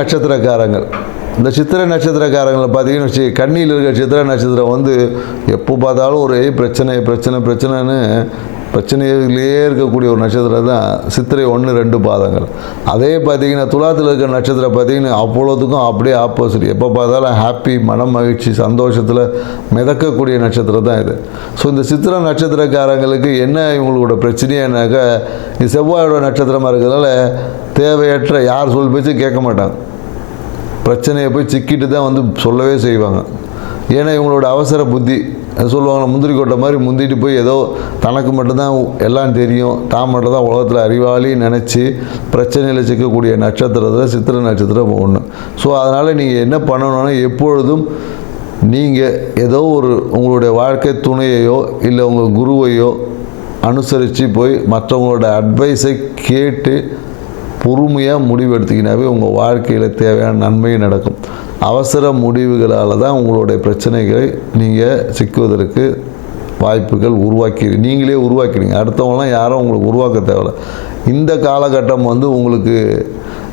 நட்சத்திரக்காரங்கள். இந்த சித்திரை நட்சத்திரக்காரங்களை பார்த்தீங்கன்னு வச்சு கண்ணியில் இருக்கிற சித்திரை நட்சத்திரம் வந்து எப்போ பார்த்தாலும் ஒரு பிரச்சனை பிரச்சனை பிரச்சனைன்னு பிரச்சனையிலேயே இருக்கக்கூடிய ஒரு நட்சத்திரம் தான் சித்திரை ஒன்று ரெண்டு பாதங்கள். அதே பார்த்தீங்கன்னா துலாத்தில் இருக்கிற நட்சத்திரம் பார்த்தீங்கன்னா அவ்வளோத்துக்கும் அப்படியே ஆப்போசிட் எப்போ பார்த்தாலும் ஹாப்பி மனம் மகிழ்ச்சி சந்தோஷத்தில் மிதக்கக்கூடிய நட்சத்திரம் தான் இது. ஸோ இந்த சித்திர நட்சத்திரக்காரங்களுக்கு என்ன இவங்களோட பிரச்சனையானாக்கா இது செவ்வாயோட நட்சத்திரமாக இருக்கிறதால தேவையற்ற யார் சொல் பேச்சும் கேட்க மாட்டாங்க. பிரச்சனையை போய் சிக்கிட்டு தான் வந்து சொல்லவே செய்வாங்க. ஏன்னா இவங்களோட அவசர புத்தி சொல்லுவாங்க முந்திரி கொட்டை மாதிரி முந்திட்டு போய் ஏதோ தனக்கு மட்டும்தான் எல்லாம் தெரியும். தான் மட்டும் தான் உலகத்தில் அறிவாளி நினச்சி பிரச்சனையில் சிக்கக்கூடிய நட்சத்திரத்தில் சித்திர நட்சத்திரம் ஒன்று ஸோ அதனால் நீங்கள் என்ன பண்ணணும்னா எப்பொழுதும் நீங்கள் ஏதோ ஒரு உங்களுடைய வாழ்க்கை துணையையோ இல்லை உங்கள் குருவையோ அனுசரித்து போய் மற்றவங்களோட அட்வைஸை கேட்டு பொறுமையாக முடிவு எடுத்திங்கனாவே உங்கள் வாழ்க்கையில் தேவையான நன்மை நடக்கும். அவசர முடிவுகளால் தான் உங்களுடைய பிரச்சனைகளை நீங்கள் சிக்குவதற்கு வாய்ப்புகள் உருவாக்கி நீங்களே உருவாக்கிறீங்க அடுத்தவங்களாம் யாரும் உங்களுக்கு உருவாக்க தேவையில்ல. இந்த காலகட்டம் வந்து உங்களுக்கு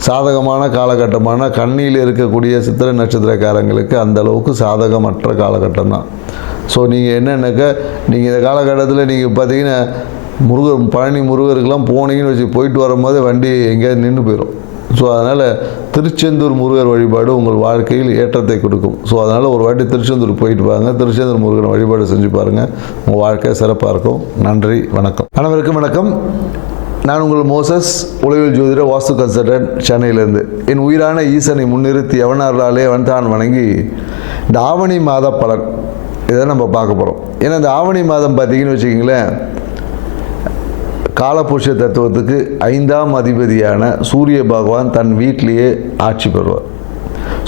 சாதகமான காலகட்டமான கண்ணியில் இருக்கக்கூடிய சித்திரை நட்சத்திரக்காரங்களுக்கு அந்த அளவுக்கு சாதகமற்ற காலகட்டம் தான் ஸோ நீங்கள் என்னென்னாக்கா நீங்கள் இந்த காலகட்டத்தில் நீங்கள் பார்த்தீங்கன்னா முருகர் பழனி முருகருக்கெல்லாம் போனீங்கன்னு வச்சு போயிட்டு வரும்போது வண்டி எங்கேயாவது நின்று போயிடும் ஸோ அதனால் திருச்செந்தூர் முருகர் வழிபாடு உங்கள் வாழ்க்கையில் ஏற்றத்தை கொடுக்கும். ஸோ அதனால் ஒரு வாட்டி திருச்செந்தூர் போயிட்டு பாருங்கள் திருச்செந்தூர் முருகன் வழிபாடு செஞ்சு பாருங்கள் உங்கள் வாழ்க்கை சிறப்பாக இருக்கும். நன்றி வணக்கம். அனைவருக்கும் வணக்கம். நான் உங்கள் மோசஸ் உளவியல் ஜோதிட வாஸ்து கன்சல்டன்ட் சென்னையிலேருந்து. என் உயிரான ஈசனை முன்னிறுத்தி எவனார்களாலே அவன் தான் வணங்கி இந்த ஆவணி மாத பலன் இதை நம்ம பார்க்க போகிறோம் ஏன்னா இந்த ஆவணி மாதம் பார்த்தீங்கன்னு வச்சுக்கிங்களேன் காலபுருஷ தத்துவத்துக்கு ஐந்தாம் அதிபதியான சூரிய பகவான் தன் வீட்டிலேயே ஆட்சி பெறுவார்.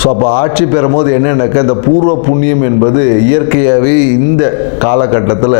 ஸோ அப்போ ஆட்சி பெறும்போது என்னென்னாக்கா இந்த பூர்வ புண்ணியம் என்பது இயற்கையாகவே இந்த காலகட்டத்தில்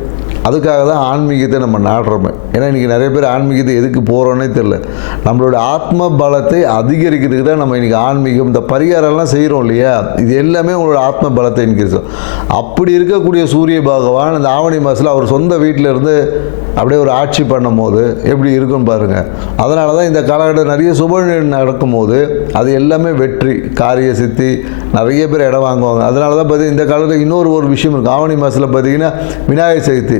அதுக்காக தான் ஆன்மீகத்தை நம்ம நாடுறோமே. ஏன்னா இன்றைக்கி நிறைய பேர் ஆன்மீகத்தை எதுக்கு போகிறோன்னே தெரில நம்மளோட ஆத்ம பலத்தை அதிகரிக்கிறதுக்கு தான் நம்ம இன்றைக்கி ஆன்மீகம் இந்த பரிகாரம்லாம் செய்கிறோம் இல்லையா? இது எல்லாமே உங்களோட ஆத்ம பலத்தை இன்க்ரீஸ் அப்படி இருக்கக்கூடிய சூரிய பகவான் இந்த ஆவணி மாதத்தில் அவர் சொந்த வீட்டில் இருந்து அப்படியே ஒரு ஆட்சி பண்ணும் போது எப்படி இருக்கும்னு பாருங்கள் அதனால தான் இந்த காலகட்டம் நிறைய சுப நடக்கும்போது அது எல்லாமே வெற்றி காரிய சித்தி நிறைய பேர் இடம் வாங்குவாங்க. அதனால தான் பார்த்தீங்கன்னா இந்த காலத்தில் இன்னொரு ஒரு விஷயம் இருக்குது ஆவணி மாதத்தில் பார்த்தீங்கன்னா விநாயகர் சதுர்த்தி.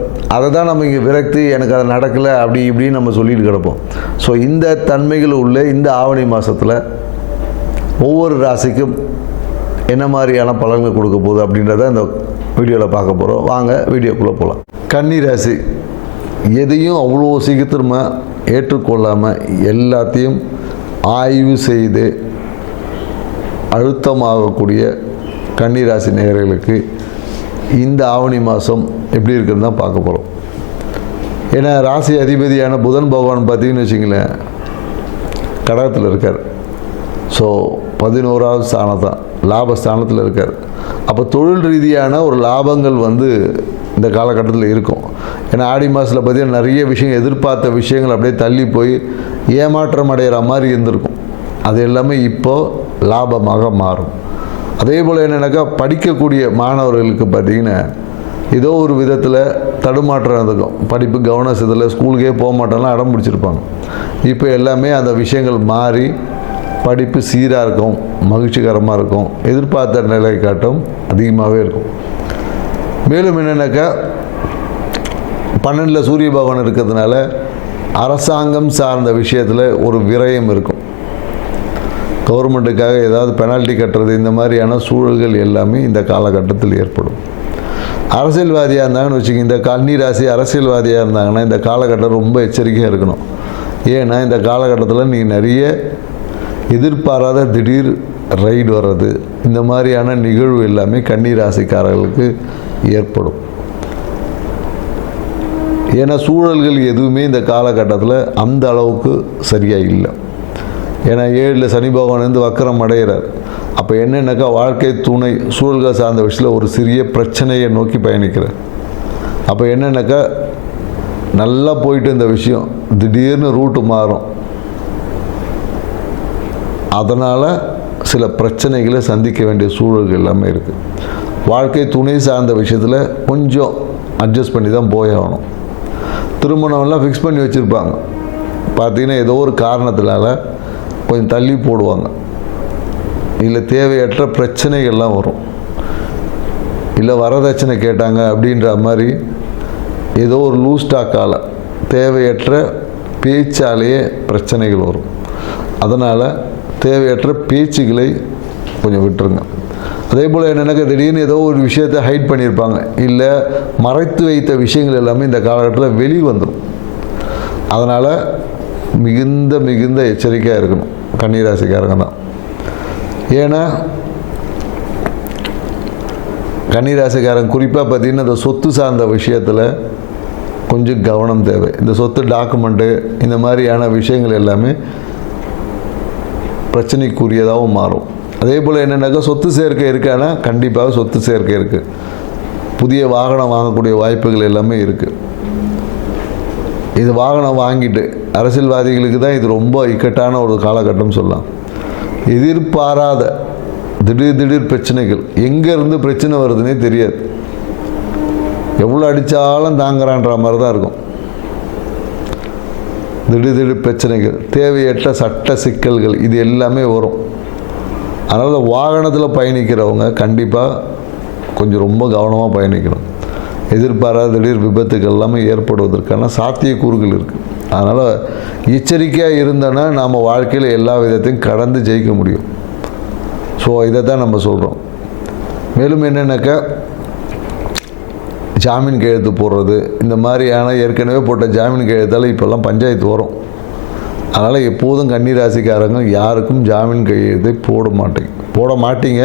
அதை தான் நம்ம இங்கே விரக்தி எனக்கு அது நடக்கலை அப்படி இப்படின்னு நம்ம சொல்லிட்டு கிடப்போம். ஸோ இந்த தன்மைகள் உள்ள இந்த ஆவணி மாதத்தில் ஒவ்வொரு ராசிக்கும் என்ன மாதிரியான பலன்கள் கொடுக்க போகுது அப்படின்றத இந்த வீடியோவில் பார்க்க போகிறோம் வாங்க வீடியோக்குள்ளே போகலாம் கன்னி ராசி எதையும் அவ்வளோ சீக்கிரமாக ஏற்றுக்கொள்ளாமல் எல்லாத்தையும் ஆய்வு செய்து அழுத்தமாகக்கூடிய கன்னிராசி நேயர்களுக்கு இந்த ஆவணி மாதம் எப்படி இருக்குன்னு தான் பார்க்க போகிறோம் ஏன்னா ராசி அதிபதியான புதன் பகவான் பார்த்தீங்கன்னு வச்சிங்களேன் கடகத்தில் இருக்கார். ஸோ பதினோராவது ஸ்தானம் தான் லாபஸ்தானத்தில் இருக்கார். அப்போ தொழில் ரீதியான ஒரு லாபங்கள் வந்து இந்த காலகட்டத்தில் இருக்கும். ஏன்னா ஆடி மாதத்தில் பார்த்தீங்கன்னா நிறைய விஷயம் எதிர்பார்த்த விஷயங்கள் அப்படியே தள்ளி போய் ஏமாற்றம் அடைகிற மாதிரி இருந்திருக்கும். அது எல்லாமே இப்போது லாபமாக மாறும். அதே போல் என்னென்னாக்கா படிக்கக்கூடிய மாணவர்களுக்கு பார்த்திங்கன்னா ஏதோ ஒரு விதத்தில் தடுமாற்றம் இருக்கும் படிப்பு கவனம் சிதல ஸ்கூலுக்கே போக மாட்டோம்லாம் அடம் பிடிச்சிருப்பாங்க. இப்போ எல்லாமே அந்த விஷயங்கள் மாறி படிப்பு சீராக இருக்கும் மகிழ்ச்சிகரமாக இருக்கும் எதிர்பார்த்த நிலை காட்டும் அதிகமாகவே இருக்கும். மேலும் என்னென்னாக்கா பன்னெண்டில் சூரிய பகவான் இருக்கிறதுனால அரசாங்கம் சார்ந்த விஷயத்தில் ஒரு விரயம் இருக்கும். கவர்மெண்ட்டுக்காக ஏதாவது பெனால்ட்டி கட்டுறது இந்த மாதிரியான சூழல்கள் எல்லாமே இந்த காலகட்டத்தில் ஏற்படும். அரசியல்வாதியாக இருந்தாங்கன்னு வச்சுக்கோங்க இந்த கன்னி ராசி அரசியல்வாதியாக இருந்தாங்கன்னா இந்த காலகட்டம் ரொம்ப எச்சரிக்கையாக இருக்கணும். ஏன்னா இந்த காலகட்டத்தில் நீங்கள் நிறைய எதிர்பாராத திடீர் ரைடு வர்றது இந்த மாதிரியான நிகழ்வு எல்லாமே கன்னி ராசிக்காரர்களுக்கு ஏற்படும். ஏன்னா சூழல்கள் எதுவுமே இந்த காலகட்டத்தில் அந்த அளவுக்கு சரியாக இல்லை. ஏன்னா ஏழில் சனி பகவான் வந்து வக்கரம் அடைகிறார். அப்போ என்னென்னாக்கா வாழ்க்கை துணை சூழல்கள் சார்ந்த விஷயத்தில் ஒரு சிறிய பிரச்சனையை நோக்கி பயணிக்கிறார். அப்போ என்னென்னாக்கா நல்லா போயிட்டு இந்த விஷயம் திடீர்னு ரூட்டு மாறும். அதனால் சில பிரச்சனைகளை சந்திக்க வேண்டிய சூழல்கள் எல்லாமே இருக்குது வாழ்க்கை துணை சார்ந்த விஷயத்தில் கொஞ்சம் அட்ஜஸ்ட் பண்ணி தான் போயாகணும் திருமணம்லாம் ஃபிக்ஸ் பண்ணி வச்சுருப்பாங்க. பார்த்தீங்கன்னா ஏதோ ஒரு காரணத்தினால கொஞ்சம் தள்ளி போடுவாங்க. இல்லை தேவையற்ற பிரச்சனைகள்லாம் வரும். இல்லை வரதட்சணை கேட்டாங்க அப்படின்ற மாதிரி ஏதோ ஒரு லூஸ் டாக்கால் தேவையற்ற பேச்சாலேயே பிரச்சனைகள் வரும். அதனால் தேவையற்ற பேச்சுகளை கொஞ்சம் விட்டுருங்க. அதே போல் என்னென்னாக்கா திடீர்னு ஏதோ ஒரு விஷயத்தை ஹைட் பண்ணியிருப்பாங்க. இல்லை மறைத்து வைத்த விஷயங்கள் எல்லாமே இந்த காலகட்டத்தில் வெளி வந்துடும் அதனால் மிகுந்த மிகுந்த எச்சரிக்கையாக இருக்கணும். கன்னிராசிக்காரங்க தான் ஏன்னா கன்னிராசிக்காரன் குறிப்பாக பார்த்தீங்கன்னா இந்த சொத்து சார்ந்த விஷயத்தில் கொஞ்சம் கவனம் தேவை. இந்த சொத்து டாக்குமெண்ட்டு இந்த மாதிரியான விஷயங்கள் எல்லாமே பிரச்சனைக்குரியதாகவும் மாறும். அதே போல் என்னென்னாக்கா சொத்து சேர்க்கை இருக்கானா? கண்டிப்பாக சொத்து சேர்க்கை இருக்குது புதிய வாகனம் வாங்கக்கூடிய வாய்ப்புகள் எல்லாமே இருக்குது இது வாகனம் வாங்கிட்டு அரசியல்வாதிகளுக்கு தான் இது ரொம்ப இக்கட்டான ஒரு காலகட்டம் சொல்லலாம். எதிர்பாராத திடீர் திடீர் பிரச்சனைகள். எங்கேருந்து பிரச்சனை வருதுன்னே தெரியாது. எவ்வளோ அடித்தாலும் தாங்குறான்ற மாதிரி தான் இருக்கும். திடீர் திடீர் பிரச்சனைகள் தேவையற்ற சட்ட சிக்கல்கள் இது எல்லாமே வரும். அதனால் வாகனத்தில் பயணிக்கிறவங்க கண்டிப்பாக கொஞ்சம் ரொம்ப கவனமாக பயணிக்கணும். எதிர்பாராத திடீர் விபத்துகள் எல்லாமே ஏற்படுவதற்கான சாத்தியக்கூறுகள் இருக்குது அதனால் எச்சரிக்கையாக இருந்தோன்னா நாம் வாழ்க்கையில் எல்லா விதத்தையும் கடந்து ஜெயிக்க முடியும். ஸோ இதை தான் நம்ம சொல்கிறோம் மேலும் என்னென்னாக்கா ஜாமீன் கையெழுத்து போடுறது இந்த மாதிரியான ஏற்கனவே போட்ட ஜாமீன் கையெழுத்தால் இப்போல்லாம் பஞ்சாயத்து வரும். அதனால் எப்போதும் கன்னிராசிக்காரங்க யாருக்கும் ஜாமீன் கையெழுத்தை போட மாட்டேங்க. போட மாட்டீங்க.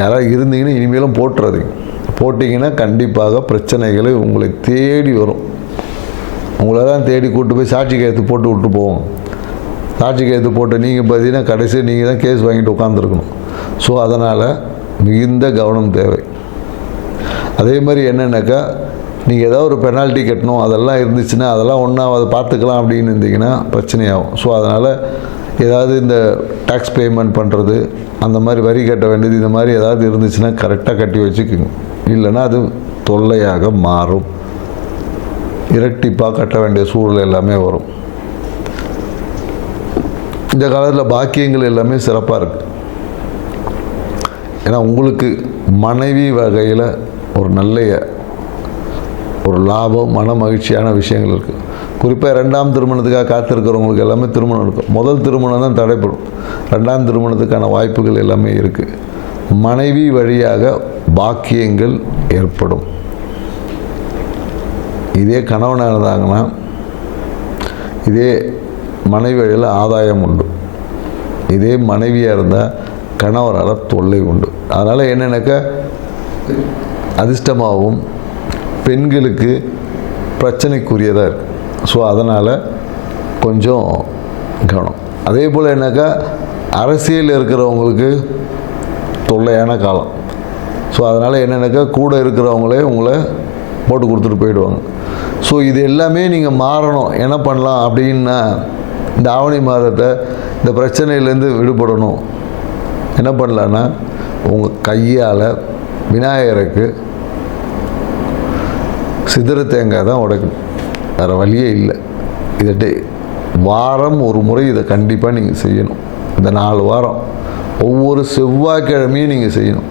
யாராவது இருந்தீங்கன்னா இனிமேலும் போட்டுறாதீங்க. போட்டிங்கன்னா கண்டிப்பாக பிரச்சனைகளை உங்களை தேடி வரும். உங்களை தான் தேடி கூட்டு போய் சாட்சி கையெழுத்து போட்டு விட்டு போவோம். சாட்சி எடுத்து போட்டு நீங்கள் பார்த்தீங்கன்னா கடைசி நீங்கள் தான் கேஸ் வாங்கிட்டு உட்காந்துருக்கணும் ஸோ அதனால் மிகுந்த கவனம் தேவை. அதே மாதிரி என்னென்னாக்கா நீங்கள் ஏதாவது ஒரு பெனால்ட்டி கட்டணும் அதெல்லாம் இருந்துச்சுன்னா அதெல்லாம் ஒன்றா அதை பார்த்துக்கலாம் அப்படின்னு இருந்தீங்கன்னா பிரச்சனையாகும். ஸோ அதனால் ஏதாவது இந்த டேக்ஸ் பேமெண்ட் பண்ணுறது அந்த மாதிரி வரி கட்ட வேண்டியது இந்த மாதிரி ஏதாவது இருந்துச்சுன்னா கரெக்டாக கட்டி வச்சுக்கோங்க. இல்லைன்னா அது தொல்லையாக மாறும். இரட்டிப்பாக கட்ட வேண்டிய சூழல் எல்லாமே வரும். இந்த காலத்தில் பாக்கியங்கள் எல்லாமே சிறப்பாக இருக்குது ஏன்னா உங்களுக்கு மனைவி வகையில் ஒரு நல்ல ஒரு லாபம் மன மகிழ்ச்சியான விஷயங்கள் இருக்குது குறிப்பாக ரெண்டாம் திருமணத்துக்காக காத்திருக்கிறவங்களுக்கு எல்லாமே திருமணம் இருக்கும். முதல் திருமணம் தான் தடைப்படும் ரெண்டாம் திருமணத்துக்கான வாய்ப்புகள் எல்லாமே இருக்குது மனைவி வழியாக பாக்கியங்கள் ஏற்படும். இதே கணவனாக இருந்தாங்கன்னா இதே மனைவி வழியில் ஆதாயம் உண்டு. இதே மனைவியாக இருந்தால் கணவரால் தொல்லை உண்டு. அதனால் என்னென்னாக்கா அதிர்ஷ்டமாகவும் பெண்களுக்கு பிரச்சனைக்குரியதாக இருக்குது ஸோ அதனால் கொஞ்சம் கவனம். அதே போல் என்னக்கா அரசியல் இருக்கிறவங்களுக்கு தொல்லையான காலம். ஸோ அதனால் என்னென்னாக்கா கூட இருக்கிறவங்களே உங்களை போட்டு கொடுத்துட்டு போயிடுவாங்க. ஸோ இது எல்லாமே நீங்கள் மாறணும். என்ன பண்ணலாம் அப்படின்னா இந்த ஆவணி மாதத்தை இந்த பிரச்சனையிலேருந்து விடுபடணும். என்ன பண்ணலான்னா உங்கள் கையால் விநாயகருக்கு சிதற தேங்காய் தான் உடைக்கணும். வேறு வழியே இல்லை. இதை டே- வாரம் ஒரு முறை இதை கண்டிப்பாக நீங்கள் செய்யணும். இந்த நாலு வாரம். ஒவ்வொரு செவ்வாய்க்கிழமையும் நீங்கள் செய்யணும்.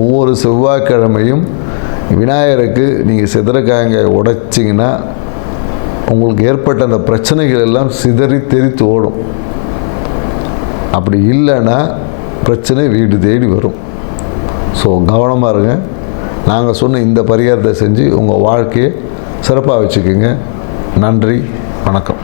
ஒவ்வொரு செவ்வாய்க்கிழமையும் விநாயகருக்கு நீங்கள் சிதறக்காயங்காய் உடைச்சிங்கன்னா உங்களுக்கு ஏற்பட்ட அந்த பிரச்சனைகள் எல்லாம் சிதறி தெரித்து ஓடும். அப்படி இல்லைன்னா பிரச்சனை வீடு தேடி வரும். ஸோ கவனமாக இருங்க. நாங்கள் சொன்ன இந்த பரிகாரத்தை செஞ்சு உங்கள் வாழ்க்கையை சிறப்பாக வச்சுக்கோங்க. நன்றி வணக்கம்.